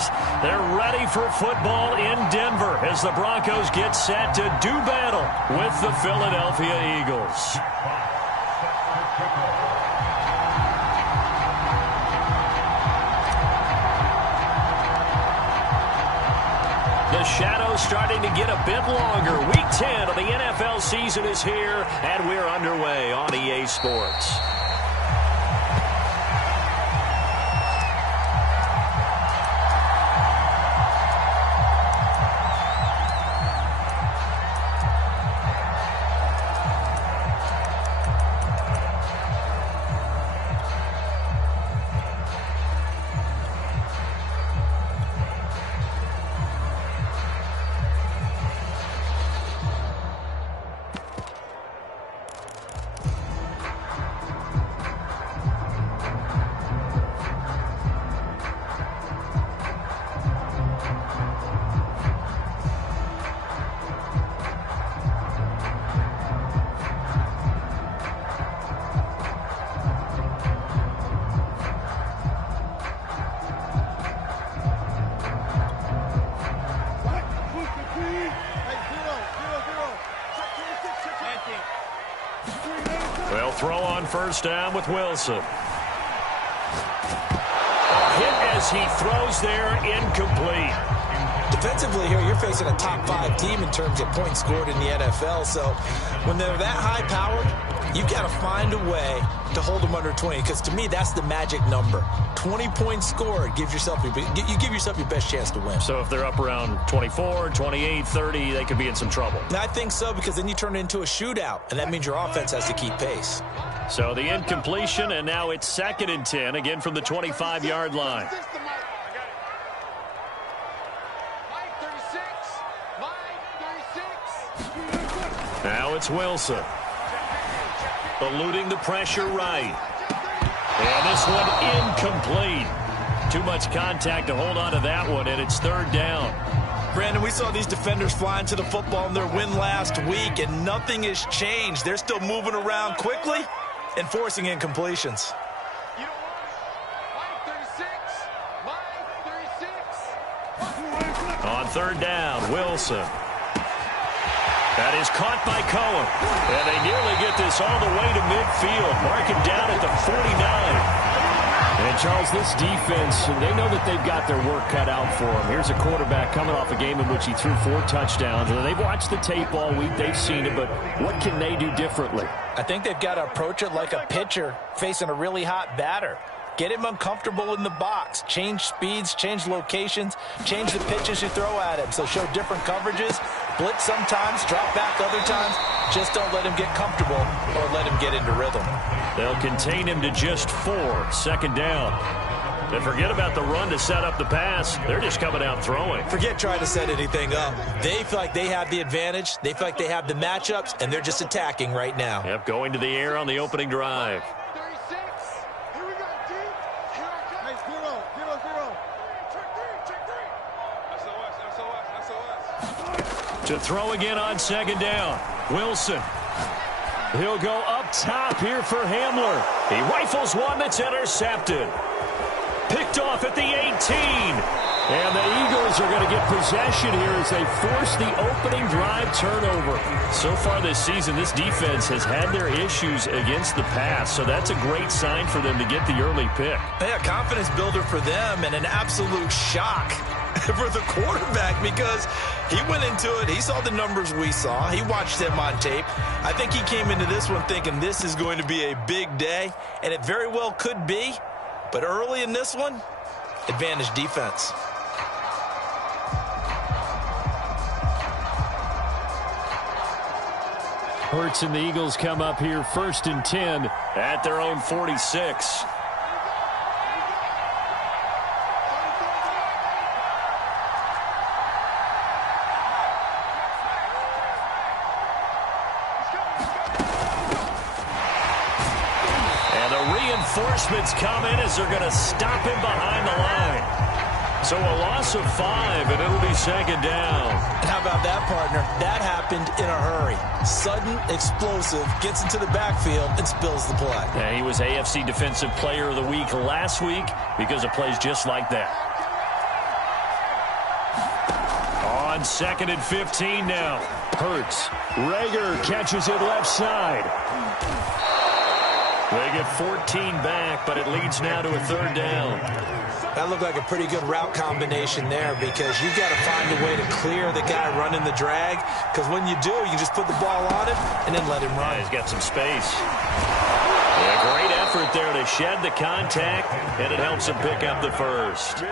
boys. They're ready for football in Denver as the Broncos get set to do battle with the Philadelphia Eagles. The shadow's starting to get a bit longer. Week 10 of the NFL season is here, and we're underway on EA Sports. They'll throw on first down with Wilson. A hit as he throws there, incomplete. Defensively here, you're facing a top 5 team in terms of points scored in the NFL. So when they're that high-powered, you've got to find a way to hold them under 20, because to me, that's the magic number. 20 points scored gives yourself you give yourself your best chance to win. So if they're up around 24, 28, 30, they could be in some trouble. I think so, because then you turn it into a shootout, and that means your offense has to keep pace. So the incompletion, and now it's 2nd and 10, again from the 25-yard line. Now it's Wilson. Eluding the pressure right. And this one incomplete. Too much contact to hold on to that one, and it's 3rd down. Brandon, we saw these defenders flying to the football in their win last week, and nothing has changed. They're still moving around quickly and forcing incompletions. On 3rd down, Wilson. That is caught by Cohen. And they nearly get this all the way to midfield. Mark him down at the 49. And, Charles, this defense, they know that they've got their work cut out for them. Here's a quarterback coming off a game in which he threw 4 touchdowns. And they've watched the tape all week. They've seen it. But what can they do differently? I think they've got to approach it like a pitcher facing a really hot batter. Get him uncomfortable in the box. Change speeds, change locations, change the pitches you throw at him. So show different coverages, blitz sometimes, drop back other times. Just don't let him get comfortable or let him get into rhythm. They'll contain him to just 4, 2nd down. And forget about the run to set up the pass. They're just coming out throwing. Forget trying to set anything up. They feel like they have the advantage. They feel like they have the matchups, and they're just attacking right now. Yep, going to the air on the opening drive. To throw again on 2nd down. Wilson. He'll go up top here for Hamler. He rifles one that's intercepted. Picked off at the 18. And the Eagles are going to get possession here as they force the opening drive turnover. So far this season, this defense has had their issues against the pass. So that's a great sign for them to get the early pick. Yeah, confidence builder for them, and an absolute shock for the quarterback, because he went into it. He saw the numbers we saw. He watched them on tape. I think he came into this one thinking this is going to be a big day, and it very well could be. But early in this one, advantage defense. Hurts and the Eagles come up here 1st and 10 at their own 46. Reinforcements come in as they're going to stop him behind the line. So a loss of 5, and it'll be 2nd down. How about that, partner? That happened in a hurry. Sudden, explosive, gets into the backfield, and spills the play. Yeah, he was AFC Defensive Player of the Week last week because of plays just like that. On 2nd and 15 now. Hurts. Rager catches it left side. They get 14 back, but it leads now to a 3rd down. That looked like a pretty good route combination there because you've got to find a way to clear the guy running the drag, because when you do, you just put the ball on him and then let him run. Yeah, he's got some space. Yeah, great effort there to shed the contact, and it helps him pick up the first.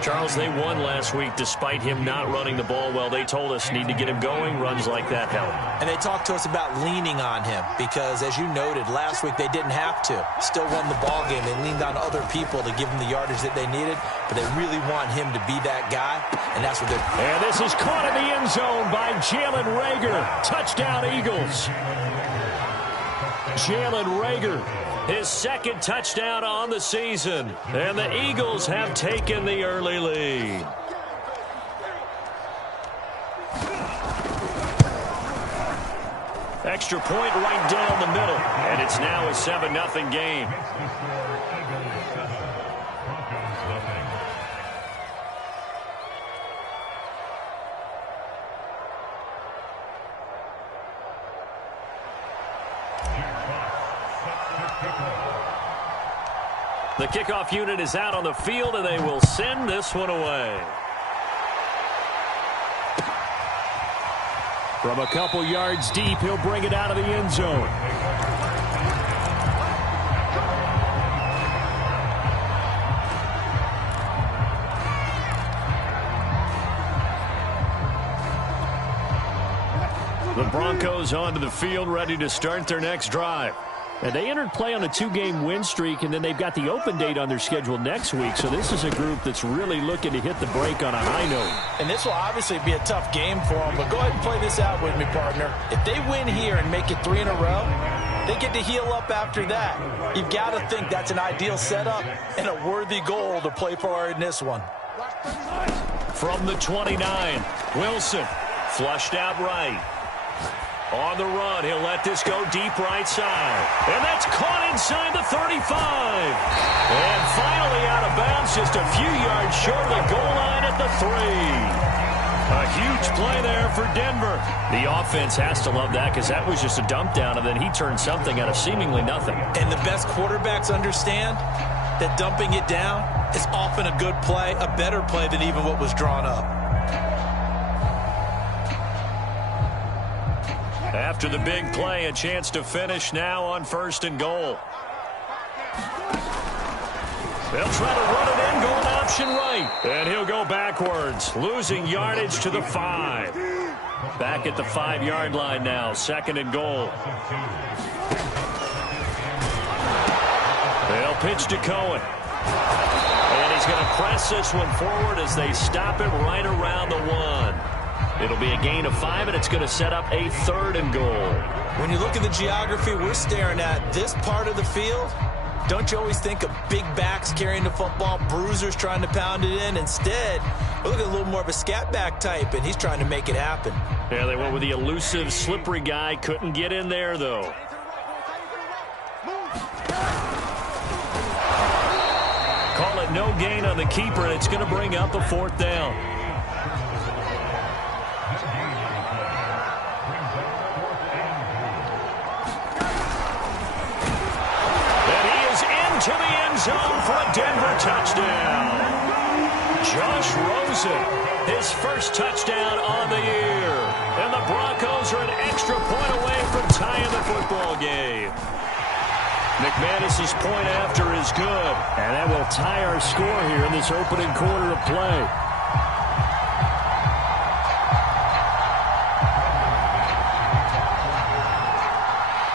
Charles, they won last week despite him not running the ball well. They told us need to get him going. Runs like that help. And they talked to us about leaning on him because, as you noted, last week they didn't have to. Still won the ball game. They leaned on other people to give them the yardage that they needed, but they really want him to be that guy, and that's what they're doing. And this is caught in the end zone by Jalen Rager. Touchdown, Eagles. Jalen Rager, his 2nd touchdown on the season. And the Eagles have taken the early lead. Extra point right down the middle. And it's now a 7-0 game. The kickoff unit is out on the field, and they will send this one away. From a couple yards deep, he'll bring it out of the end zone. The Broncos onto the field, ready to start their next drive. And they entered play on a 2-game win streak, and then they've got the open date on their schedule next week. So this is a group that's really looking to hit the break on a high note. And this will obviously be a tough game for them, but go ahead and play this out with me, partner. If they win here and make it 3 in a row, they get to heal up after that. You've got to think that's an ideal setup and a worthy goal to play for in this one. From the 29, Wilson flushed out right. On the run, he'll let this go deep right side. And that's caught inside the 35. And finally out of bounds, just a few yards short of the goal line at the 3. A huge play there for Denver. The offense has to love that because that was just a dump down, and then he turned something out of seemingly nothing. And the best quarterbacks understand that dumping it down is often a good play, a better play than even what was drawn up. After the big play, a chance to finish now on 1st and goal. They'll try to run it in, going option right. And he'll go backwards, losing yardage to the 5. Back at the 5-yard line now, 2nd and goal. They'll pitch to Cohen. And he's going to press this one forward as they stop him right around the 1. It'll be a gain of 5, and it's going to set up a 3rd and goal. When you look at the geography we're staring at, this part of the field, don't you always think of big backs carrying the football, bruisers trying to pound it in? Instead, we're looking at a little more of a scat back type, and he's trying to make it happen. Yeah, they went with the elusive, slippery guy. Couldn't get in there, though. Call it no gain on the keeper, and it's going to bring up a 4th down. To the end zone for a Denver touchdown. Josh Rosen, his first touchdown on the year. And the Broncos are an extra point away from tying the football game. McManus's point after is good. And that will tie our score here in this opening quarter of play.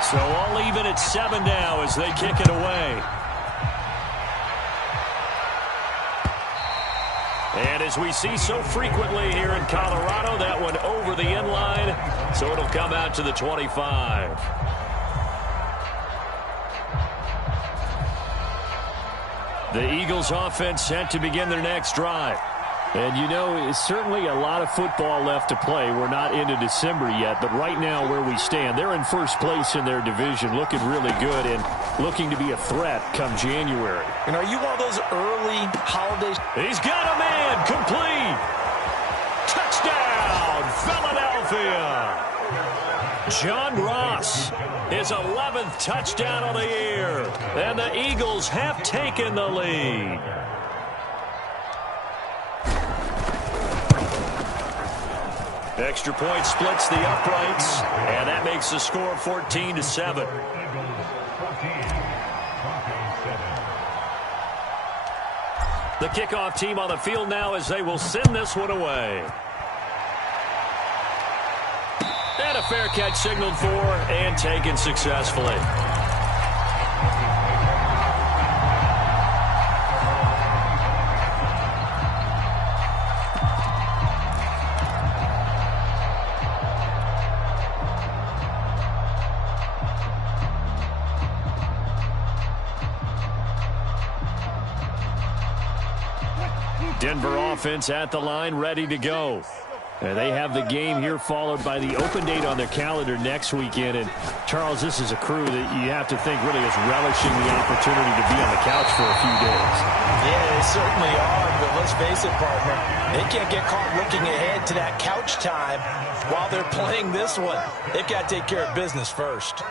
So all even at 7 now as they kick it away. And as we see so frequently here in Colorado, that one over the end line, so it'll come out to the 25. The Eagles offense set to begin their next drive. And, you know, it's certainly a lot of football left to play. We're not into December yet, but right now where we stand, they're in first place in their division, looking really good and looking to be a threat come January. And are you one of those early holidays? He's got a man, complete. John Ross, his 11th touchdown of the year. And the Eagles have taken the lead. Extra point splits the uprights, and that makes the score 14-7. The kickoff team on the field now as they will send this one away. And a fair catch signaled for and taken successfully. Denver offense at the line, ready to go. And they have the game here followed by the open date on their calendar next weekend. And, Charles, this is a crew that you have to think really is relishing the opportunity to be on the couch for a few days. Yeah, they certainly are, but let's face it, partner. They can't get caught looking ahead to that couch time while they're playing this one. They've got to take care of business first.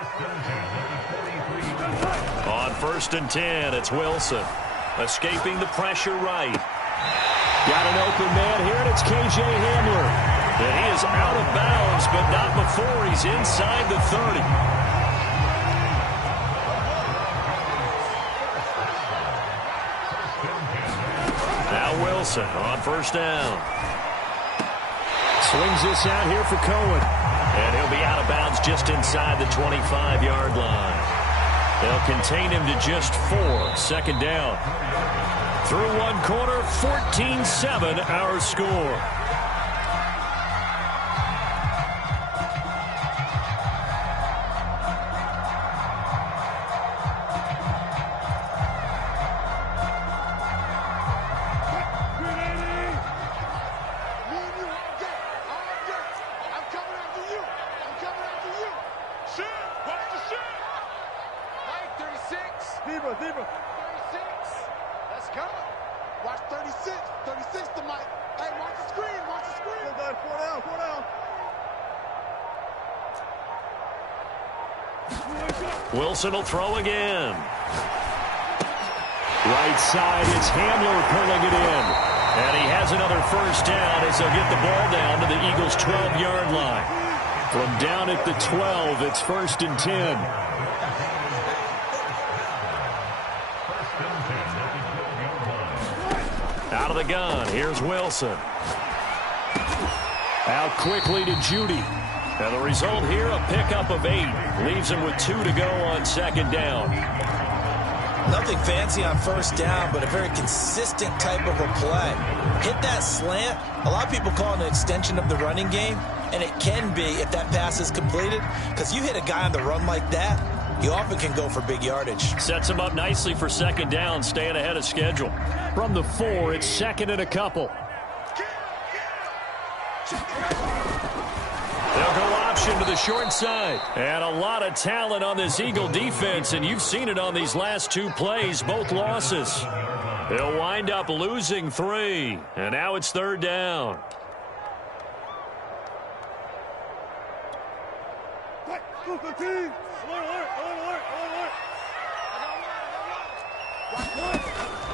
On 1st and 10, it's Wilson. Escaping the pressure right. Got an open man here, and it's K.J. Hamler. And he is out of bounds, but not before he's inside the 30. Now Wilson on 1st down. Swings this out here for Cohen. And he'll be out of bounds just inside the 25-yard line. They'll contain him to just 4. 2nd down. Through one quarter, 14-7 our score. Wilson will throw again. Right side, it's Hamler pulling it in. And he has another 1st down as they'll get the ball down to the Eagles' 12-yard line. From down at the 12, it's 1st and 10. Out of the gun, here's Wilson. Out quickly to Judy. And the result here, a pickup of 8. Leaves him with 2 to go on 2nd down. Nothing fancy on 1st down, but a very consistent type of a play. Hit that slant. A lot of people call it an extension of the running game, and it can be if that pass is completed, because you hit a guy on the run like that, you often can go for big yardage. Sets him up nicely for 2nd down, staying ahead of schedule. From the 4, it's 2nd and a couple. They'll go option to the short side. And a lot of talent on this Eagle defense, and you've seen it on these last 2 plays, both losses. They'll wind up losing 3, and now it's 3rd down.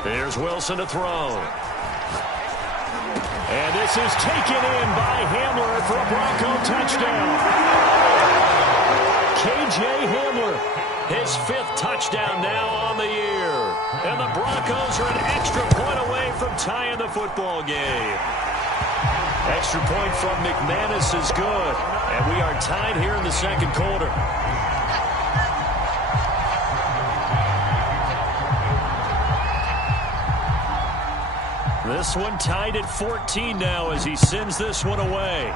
Here's Wilson to throw. And this is taken in by Hamler for a Bronco touchdown. K.J. Hamler, his 5th touchdown now on the year. And the Broncos are an extra point away from tying the football game. Extra point from McManus is good. And we are tied here in the 2nd quarter. This one tied at 14 now as he sends this one away.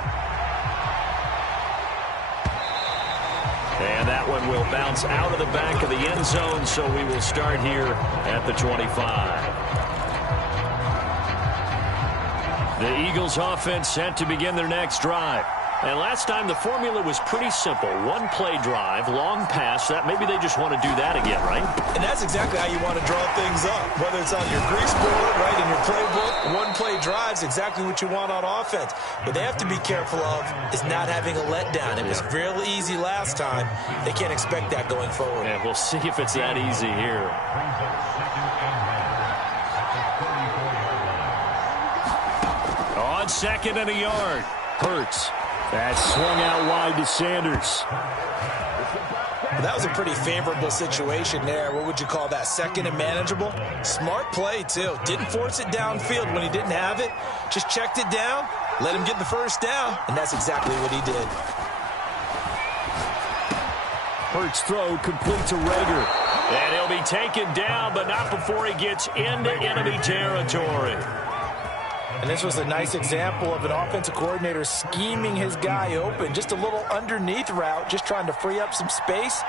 And that one will bounce out of the back of the end zone, so we will start here at the 25. The Eagles offense set to begin their next drive. And last time the formula was pretty simple. One play drive, long pass. That maybe they just want to do that again, right? And that's exactly how you want to draw things up. Whether it's on your grease board, right, in your playbook, one play drive is exactly what you want on offense. What they have to be careful of is not having a letdown. It was real easy last time. They can't expect that going forward. And we'll see if it's that easy here. On second and a yard. Hurts. That swung out wide to Sanders. That was a pretty favorable situation there. What would you call that? Second and manageable? Smart play, too. Didn't force it downfield when he didn't have it. Just checked it down, let him get the first down, and that's exactly what he did. Hurts throw complete to Rager. And he'll be taken down, but not before he gets into enemy territory. And this was a nice example of an offensive coordinator scheming his guy open. Just a little underneath route, just trying to free up some space,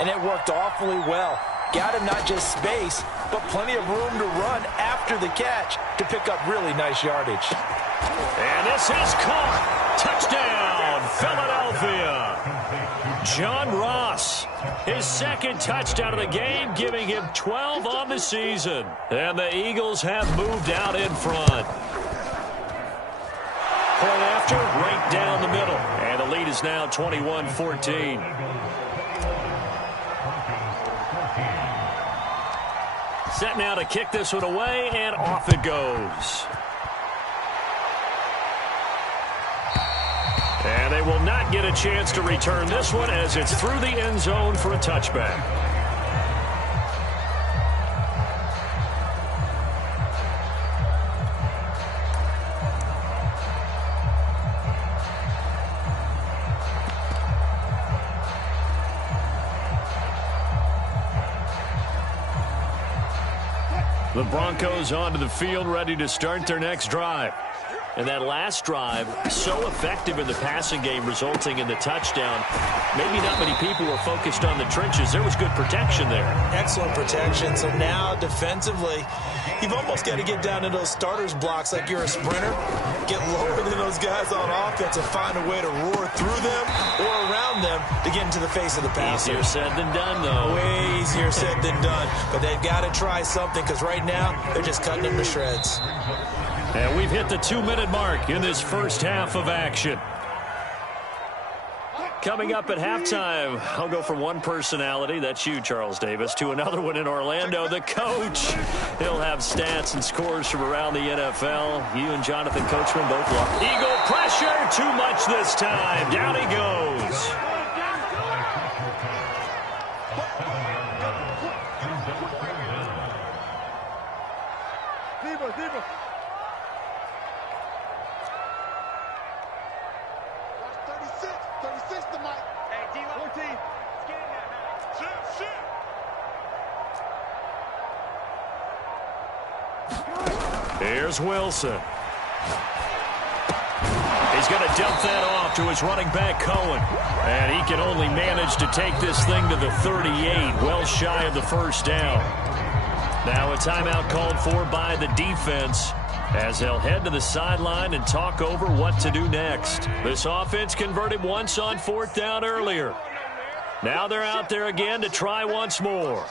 and it worked awfully well. Got him not just space, but plenty of room to run after the catch to pick up really nice yardage. And this is caught. Touchdown, Philadelphia. John Ross, his second touchdown of the game, giving him 12 on the season. And the Eagles have moved out in front. Point after, right down the middle. And the lead is now 21-14. Set now to kick this one away, and off it goes. And they will not get a chance to return this one as it's through the end zone for a touchback. The Broncos onto the field, ready to start their next drive. And that last drive, so effective in the passing game, resulting in the touchdown. Maybe not many people were focused on the trenches. There was good protection there. Excellent protection. So now, defensively, you've almost got to get down to those starters blocks like you're a sprinter. Get lower than those guys on offense and find a way to roar through them or around them to get into the face of the passer. Easier said than done, though. Way easier said than done. But they've got to try something because right now, they're just cutting them to shreds. And we've hit the 2-minute mark in this first half of action. Coming up at halftime, I'll go from one personality, that's you, Charles Davis, to another one in Orlando, the coach. He'll have stats and scores from around the NFL. You and Jonathan Coachman both love. Eagle pressure, too much this time. Down he goes. Deeper. 36 to Mike. Hey, D-Lo. 14. Let's get in there, man. Shoot. Here's Wilson. He's going to dump that off to his running back, Cohen. And he can only manage to take this thing to the 38, well shy of the first down. Now a timeout called for by the defense, as they'll head to the sideline and talk over what to do next. This offense converted once on fourth down earlier. Now they're out there again to try once more.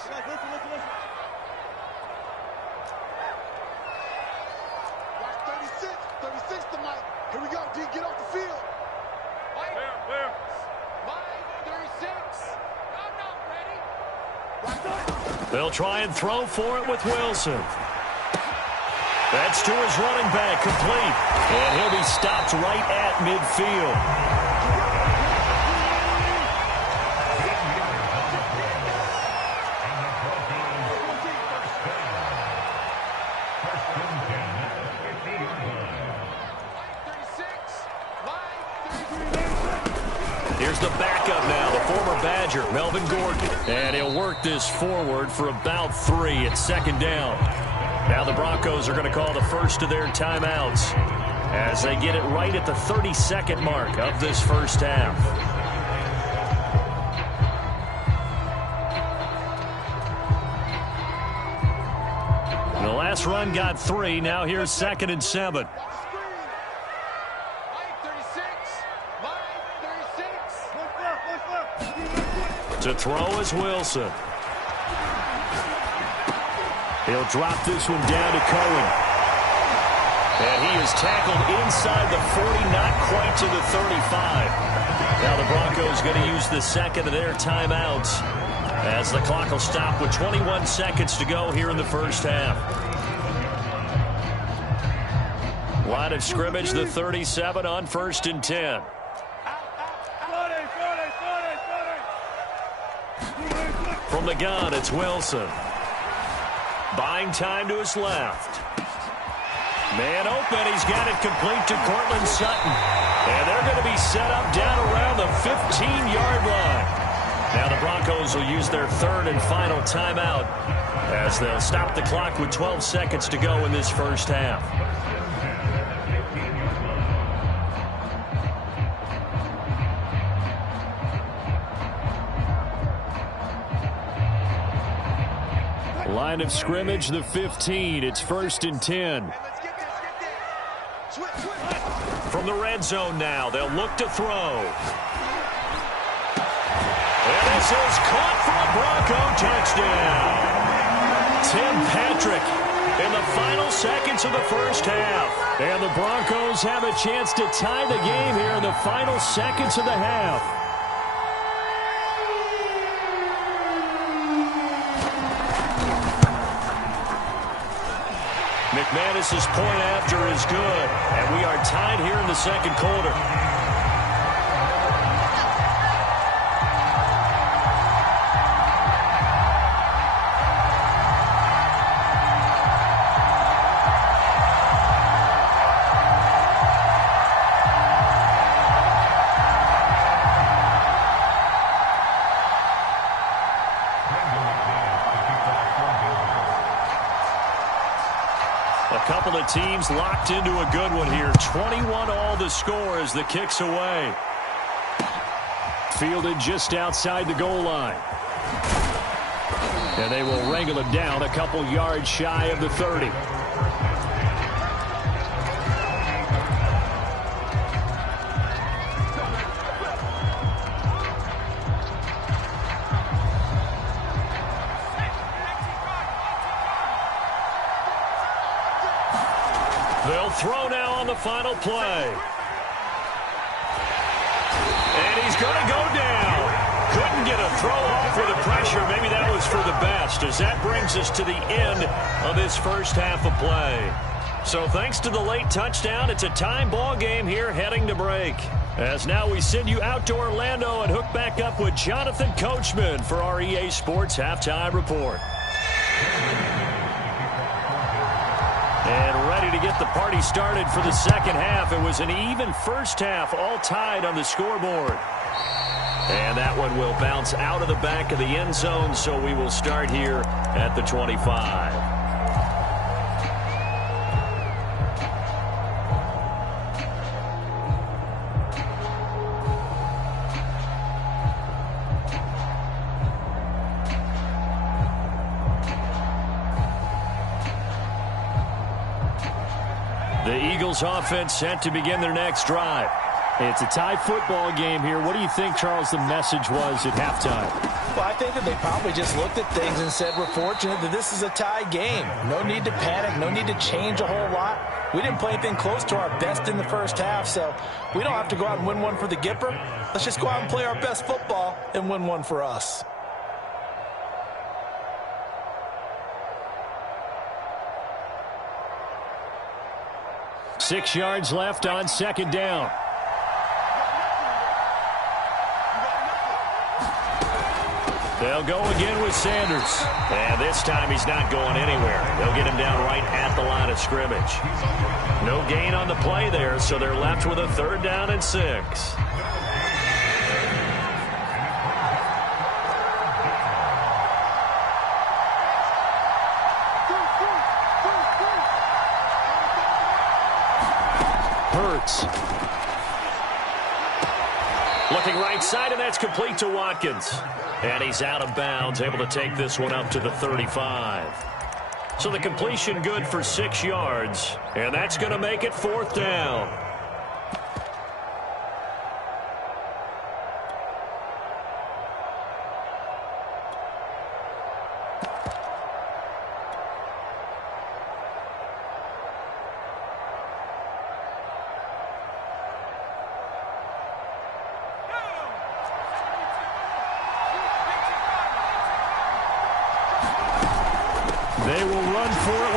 Here we go, D, get off the field. Where? Line 36. I'm not ready. They'll try and throw for it with Wilson. That's to his running back, complete. And he'll be stopped right at midfield. Here's the backup now, the former Badger, Melvin Gordon. And he'll work this forward for about 3 at second down. Now the Broncos are going to call the first of their timeouts as they get it right at the 32nd mark of this first half. And the last run got 3. Now here's 2nd and 7. To throw is Wilson. He'll drop this one down to Cohen. And he is tackled inside the 40, not quite to the 35. Now the Broncos going to use the second of their timeouts as the clock will stop with 21 seconds to go here in the first half. Line of scrimmage, the 37 on 1st and 10. From the gun, it's Wilson. Buying time to his left. Man open, he's got it complete to Cortland Sutton. And they're going to be set up down around the 15-yard line. Now the Broncos will use their third and final timeout as they'll stop the clock with 12 seconds to go in this first half. Line of scrimmage, the 15. It's 1st and 10. From the red zone now, they'll look to throw. And this is caught for a Bronco touchdown. Tim Patrick in the final seconds of the first half. And the Broncos have a chance to tie the game here in the final seconds of the half. McManus's point after is good, and we are tied here in the second quarter. Couple of teams locked into a good one here. 21-all the score as the kick's away. Fielded just outside the goal line. And they will wrangle it down a couple yards shy of the 30. They'll throw now on the final play. And he's going to go down. Couldn't get a throw off with the pressure. Maybe that was for the best, as that brings us to the end of this first half of play. So thanks to the late touchdown, it's a time ball game here heading to break. As now we send you out to Orlando and hook back up with Jonathan Coachman for our EA Sports Halftime Report. And ready to get the party started for the second half. It was an even first half, all tied on the scoreboard. And that one will bounce out of the back of the end zone, so we will start here at the 25. The Eagles offense set to begin their next drive. It's a tie football game here. What do you think, Charles, the message was at halftime? Well, I think that they probably just looked at things and said, we're fortunate that this is a tie game. No need to panic. No need to change a whole lot. We didn't play anything close to our best in the first half, so we don't have to go out and win one for the Gipper. Let's just go out and play our best football and win one for us. Six yards left on second down. They'll go again with Sanders. And this time he's not going anywhere. They'll get him down right at the line of scrimmage. No gain on the play there, so they're left with a 3rd down and 6. Hurts. Looking right side, and that's complete to Watkins. And he's out of bounds, able to take this one up to the 35. So the completion good for 6 yards, and that's going to make it 4th down.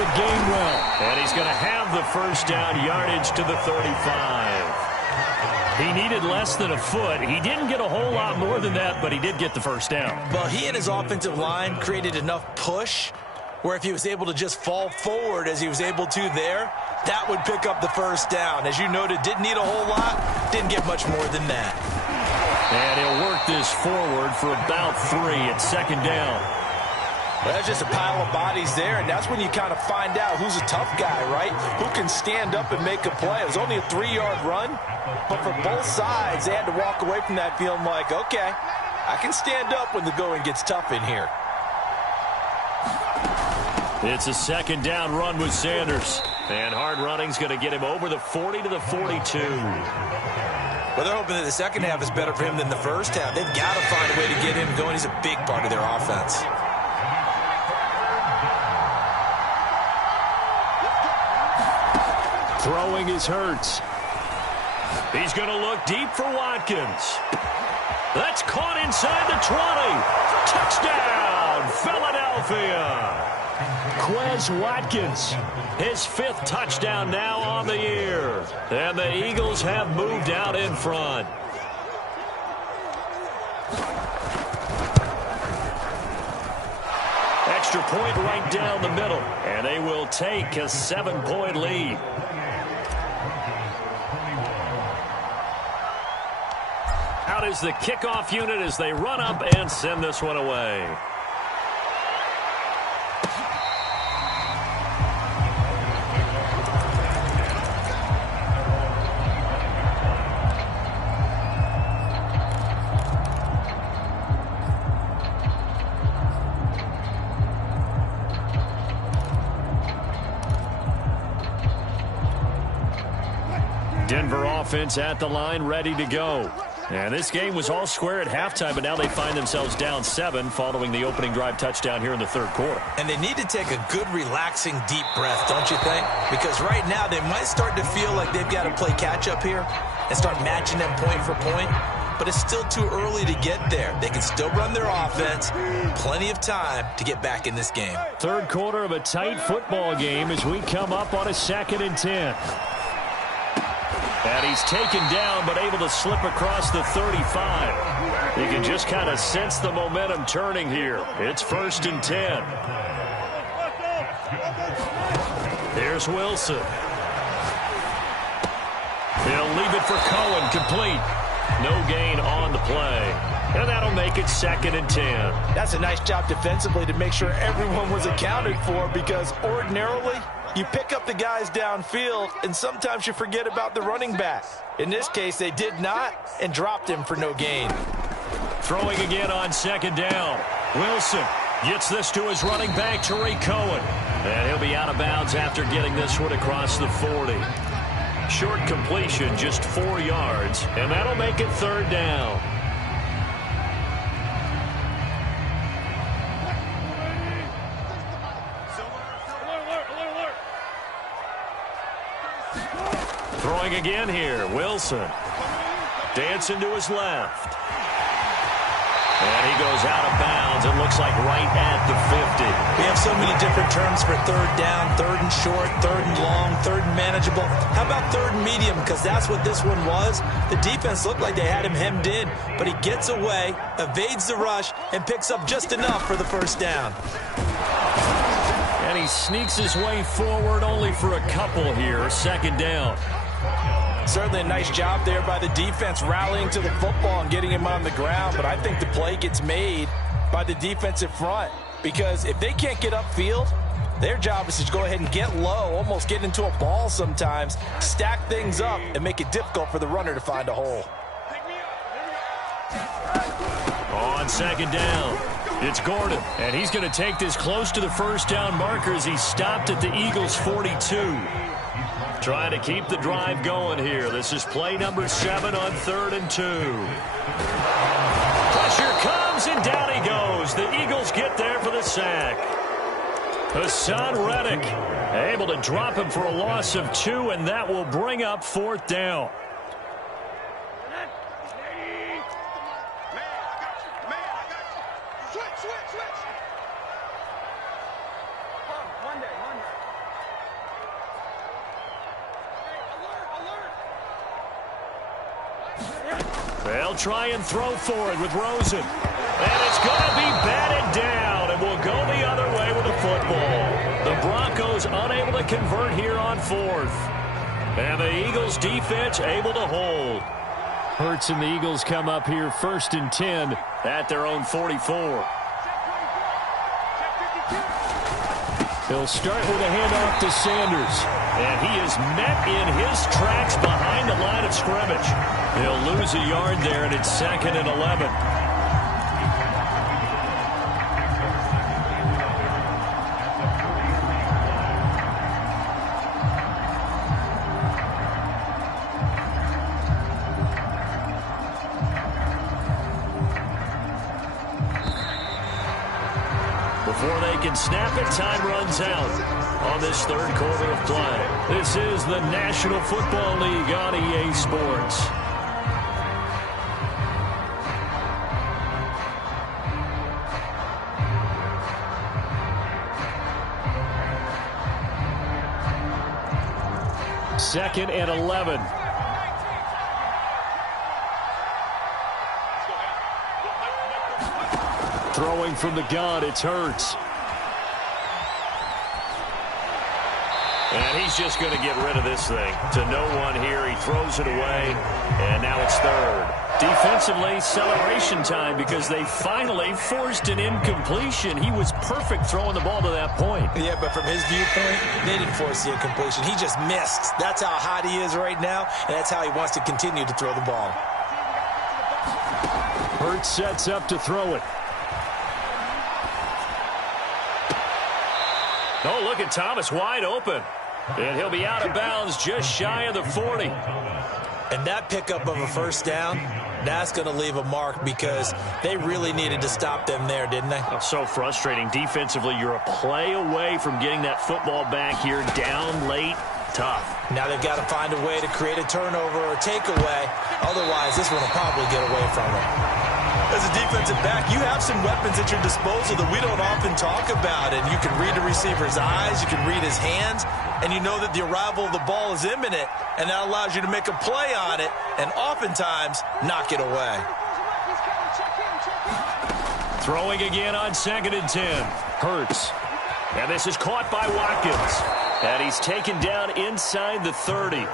David Gainwell. And he's going to have the first down, yardage to the 35. He needed less than a foot. He didn't get a whole lot more than that, but he did get the first down. Well, he and his offensive line created enough push where if he was able to just fall forward as he was able to there, that would pick up the first down. As you noted, didn't need a whole lot, didn't get much more than that. And he'll work this forward for about 3 at second down. Well, that's just a pile of bodies there, and that's when you kind of find out who's a tough guy, right? Who can stand up and make a play. It was only a 3-yard run, but for both sides, they had to walk away from that feeling like, okay, I can stand up when the going gets tough in here. It's a second down run with Sanders. And hard running's going to get him over the 40 to the 42. Well, they're hoping that the second half is better for him than the first half. They've got to find a way to get him going. He's a big part of their offense. Throwing is Hurts. He's going to look deep for Watkins. That's caught inside the 20. Touchdown, Philadelphia. Quez Watkins, his 5th touchdown now on the year. And the Eagles have moved out in front. Extra point right down the middle. And they will take a 7-point lead. Out is the kickoff unit as they run up and send this one away. Denver offense at the line, ready to go. And this game was all square at halftime, but now they find themselves down 7 following the opening drive touchdown here in the third quarter. And they need to take a good, relaxing, deep breath, don't you think? Because right now they might start to feel like they've got to play catch-up here and start matching them point for point. But it's still too early to get there. They can still run their offense. Plenty of time to get back in this game. Third quarter of a tight football game as we come up on a 2nd and 10. And he's taken down, but able to slip across the 35. You can just kind of sense the momentum turning here. It's 1st and 10. Here's Wilson. He'll leave it for Cohen, complete. No gain on the play. And that'll make it 2nd and 10. That's a nice job defensively to make sure everyone was accounted for, because ordinarily you pick up the guys downfield, and sometimes you forget about the running back. In this case, they did not, and dropped him for no gain. Throwing again on 2nd down. Wilson gets this to his running back, Tariq Cohen. And he'll be out of bounds after getting this one across the 40. Short completion, just 4 yards, and that'll make it 3rd down. Throwing again here, Wilson. Dancing to his left. And he goes out of bounds. It looks like right at the 50. We have so many different terms for 3rd down, 3rd and short, 3rd and long, 3rd and manageable. How about 3rd and medium? Because that's what this one was. The defense looked like they had him hemmed in, but he gets away, evades the rush, and picks up just enough for the 1st down. And he sneaks his way forward only for a couple here. 2nd down. Certainly a nice job there by the defense rallying to the football and getting him on the ground, but I think the play gets made by the defensive front, because if they can't get upfield, their job is to go ahead and get low, almost get into a ball sometimes, stack things up, and make it difficult for the runner to find a hole. On 2nd down, it's Gordon, and he's going to take this close to the 1st down marker as he stopped at the Eagles' 42. Trying to keep the drive going here. This is play number 7 on 3rd and 2. Pressure comes, and down he goes. The Eagles get there for the sack. Hassan Reddick able to drop him for a loss of 2, and that will bring up 4th down. They'll try and throw for it with Rosen. And it's going to be batted down, and we'll go the other way with the football. The Broncos unable to convert here on fourth. And the Eagles defense able to hold. Hurts and the Eagles come up here 1st and 10 at their own 44. He'll start with a handoff to Sanders. And he is met in his tracks behind the line of scrimmage. He'll lose a yard there, and it's 2nd and 11. Before they can snap it, time runs out on this third quarter of play. This is the National Football League on EA Sports. Second and 11. Throwing from the gun, it's Hurts. And he's just going to get rid of this thing. To no one here, he throws it away, and now it's third. Defensively, celebration time because they finally forced an incompletion. He was perfect throwing the ball to that point. Yeah, but from his viewpoint, they didn't force the incompletion. He just missed. That's how hot he is right now, and that's how he wants to continue to throw the ball. Hurts sets up to throw it. Oh, look at Thomas wide open. And he'll be out of bounds just shy of the 40. And that pickup of a first down, that's going to leave a mark because they really needed to stop them there, didn't they? Oh, so frustrating. Defensively, you're a play away from getting that football back here down late. Tough. Now they've got to find a way to create a turnover or takeaway. Otherwise, this one will probably get away from them. As a defensive back, you have some weapons at your disposal that we don't often talk about. And you can read the receiver's eyes, you can read his hands, and you know that the arrival of the ball is imminent, and that allows you to make a play on it and oftentimes knock it away. Throwing again on 2nd and 10. Hurts. And this is caught by Watkins. And he's taken down inside the 30.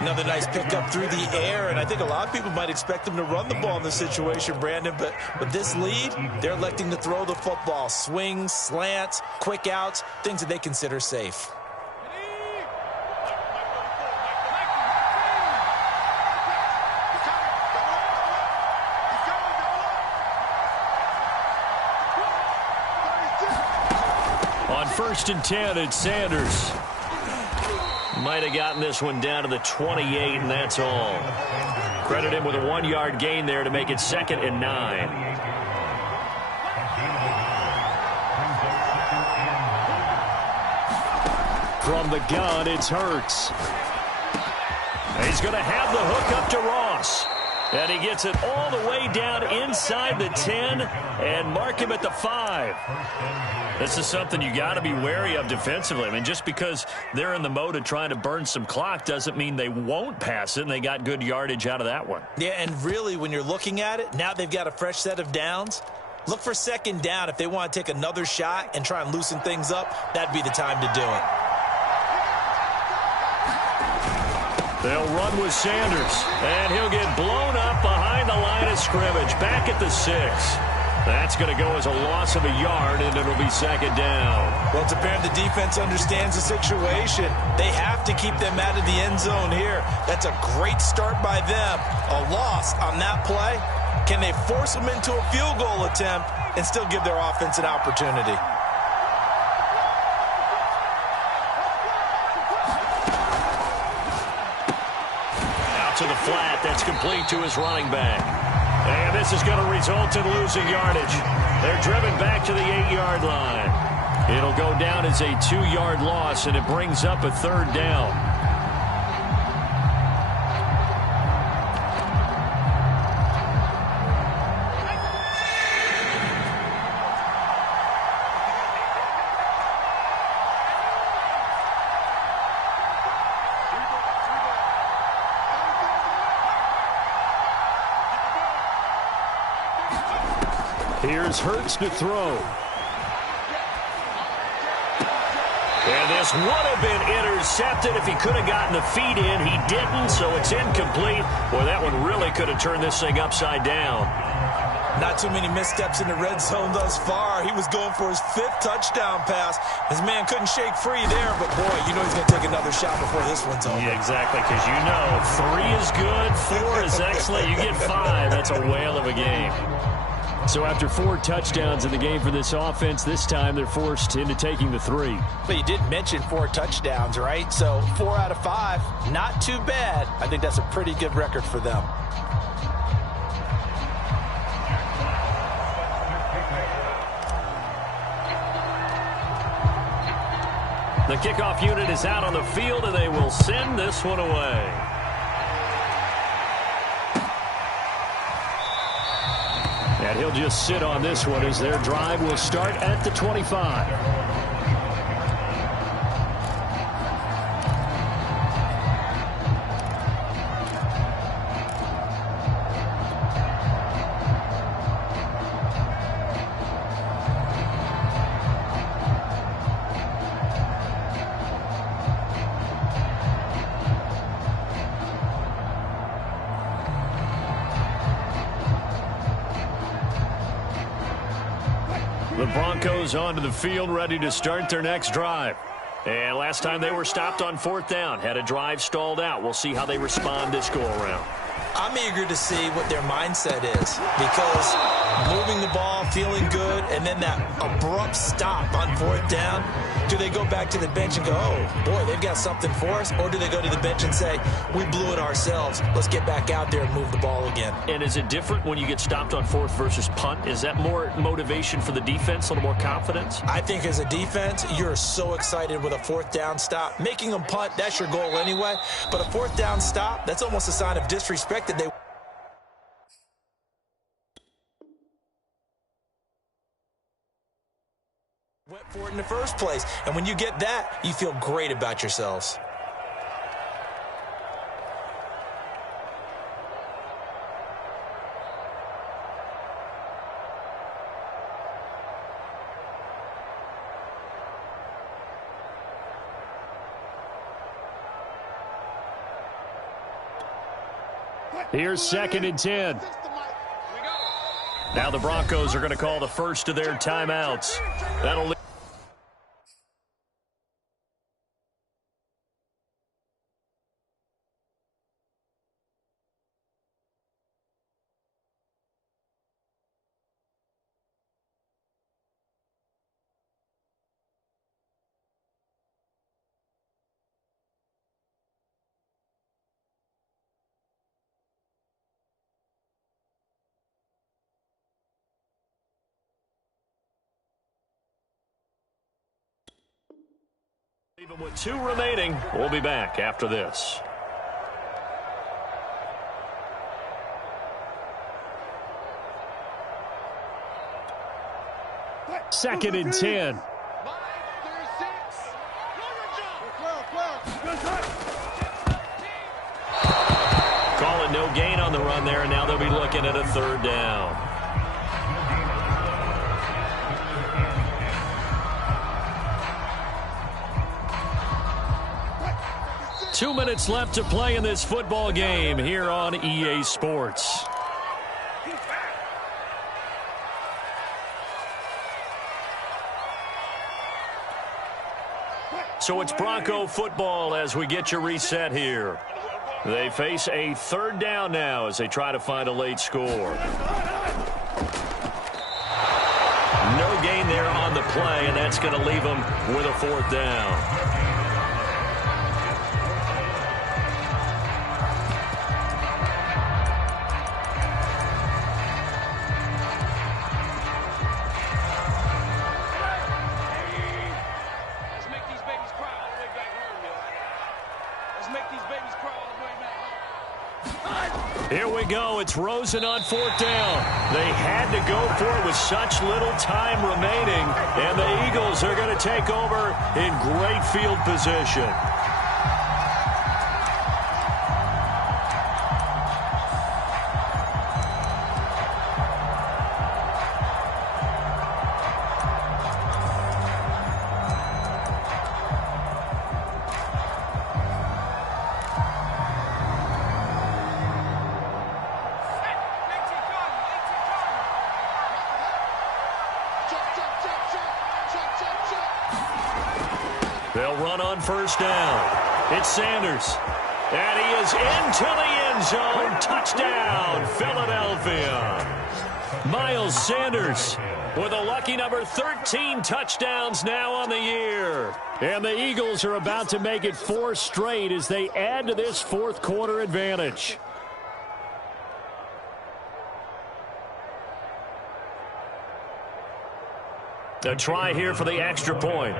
Another nice pickup through the air, and I think a lot of people might expect them to run the ball in this situation, Brandon, but with this lead, they're electing to throw the football. Swings, slants, quick outs, things that they consider safe. On 1st and 10, it's Sanders. Might have gotten this one down to the 28, and that's all. Credit him with a 1-yard gain there to make it 2nd and 9. From the gun, it's Hurts. He's going to have the hook up to Ross. And he gets it all the way down inside the 10 and mark him at the 5. This is something you got to be wary of defensively. I mean, just because they're in the mode of trying to burn some clock doesn't mean they won't pass it, and they got good yardage out of that one. Yeah, and really, when you're looking at it, now they've got a fresh set of downs. Look for 2nd down. If they want to take another shot and try and loosen things up, that'd be the time to do it. They'll run with Sanders, and he'll get blown up behind the line of scrimmage, back at the 6. That's going to go as a loss of a yard, and it'll be 2nd down. Well, it's apparent the defense understands the situation. They have to keep them out of the end zone here. That's a great start by them. A loss on that play. Can they force them into a field goal attempt and still give their offense an opportunity? To the flat, that's complete to his running back. And this is going to result in losing yardage. They're driven back to the 8-yard line. It'll go down as a 2-yard loss, and it brings up a 3rd down. Here's Hurts to throw. And this would have been intercepted if he could have gotten the feet in. He didn't, so it's incomplete. Boy, that one really could have turned this thing upside down. Not too many missteps in the red zone thus far. He was going for his 5th touchdown pass. His man couldn't shake free there, but boy, you know he's going to take another shot before this one's over. Yeah, exactly, because you know 3 is good, 4 is excellent. You get 5. That's a whale of a game. So after 4 touchdowns in the game for this offense, this time they're forced into taking the 3. But you did mention 4 touchdowns, right? So 4 out of 5, not too bad. I think that's a pretty good record for them. The kickoff unit is out on the field, and they will send this one away. And he'll just sit on this one as their drive will start at the 25. The Broncos onto the field, ready to start their next drive. And last time they were stopped on 4th down, had a drive stalled out. We'll see how they respond this go-around. I'm eager to see what their mindset is, because moving the ball, feeling good, and then that abrupt stop on 4th down, do they go back to the bench and go, oh, boy, they've got something for us? Or do they go to the bench and say, we blew it ourselves, let's get back out there and move the ball again? And is it different when you get stopped on 4th versus punt? Is that more motivation for the defense, a little more confidence? I think as a defense, you're so excited with a 4th down stop. Making them punt, that's your goal anyway. But a 4th down stop, that's almost a sign of disrespect that they went for it in the first place. And when you get that, you feel great about yourselves. Here's 2nd and 10. Now the Broncos are going to call the first of their timeouts. That'll leave. Even with 2 remaining, we'll be back after this. Second and 10. Call it no gain on the run there, and now they'll be looking at a 3rd down. Two minutes left to play in this football game here on EA Sports. So it's Bronco football as we get your reset here. They face a 3rd down now as they try to find a late score. No gain there on the play, and that's going to leave them with a 4th down. Here we go. It's Rosen on 4th down. They had to go for it with such little time remaining, and the Eagles are going to take over in great field position. run on first down. It's Sanders. And he is into the end zone. Touchdown, Philadelphia. Miles Sanders with a lucky number 13 touchdowns now on the year. And the Eagles are about to make it 4 straight as they add to this fourth quarter advantage. A try here for the extra point.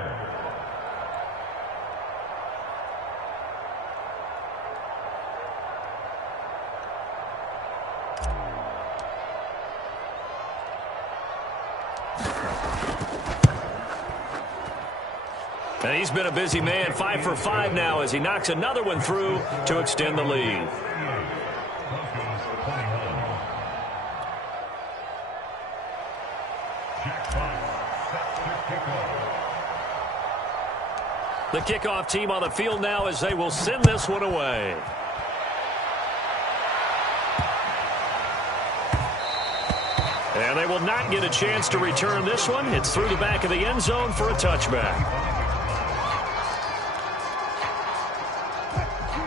And he's been a busy man, 5 for 5 now as he knocks another one through to extend the lead. The kickoff team on the field now as they will send this one away. And they will not get a chance to return this one. It's through the back of the end zone for a touchback.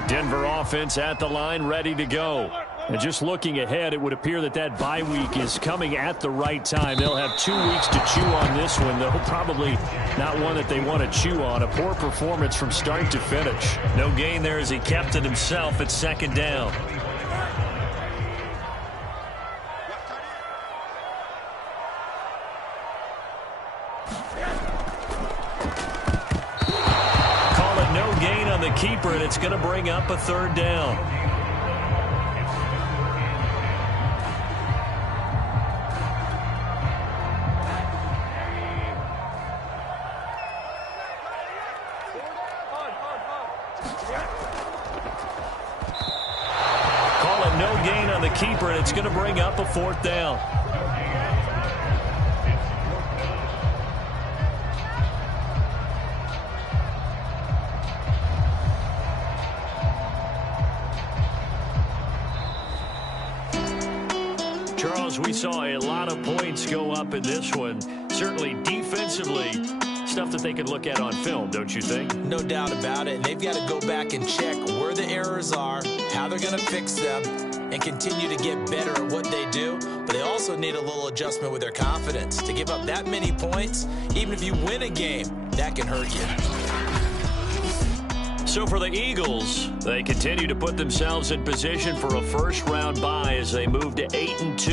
Denver offense at the line, ready to go. And just looking ahead, it would appear that that bye week is coming at the right time. They'll have 2 weeks to chew on this one, though probably not one that they want to chew on. A poor performance from start to finish. No gain there as he kept it himself at second down. Call it no gain on the keeper, and it's going to bring up a third down. Keeper, and it's going to bring up a fourth down. Charles, we saw a lot of points go up in this one. Certainly defensively, stuff that they could look at on film, don't you think? No doubt about it. And they've got to go back and check where the errors are, how they're going to fix them, and continue to get better at what they do. But they also need a little adjustment with their confidence. To give up that many points, even if you win a game, that can hurt you. So for the Eagles, they continue to put themselves in position for a first-round bye as they move to 8-2.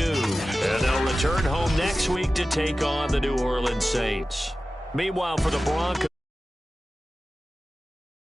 And they'll return home next week to take on the New Orleans Saints. Meanwhile, for the Broncos,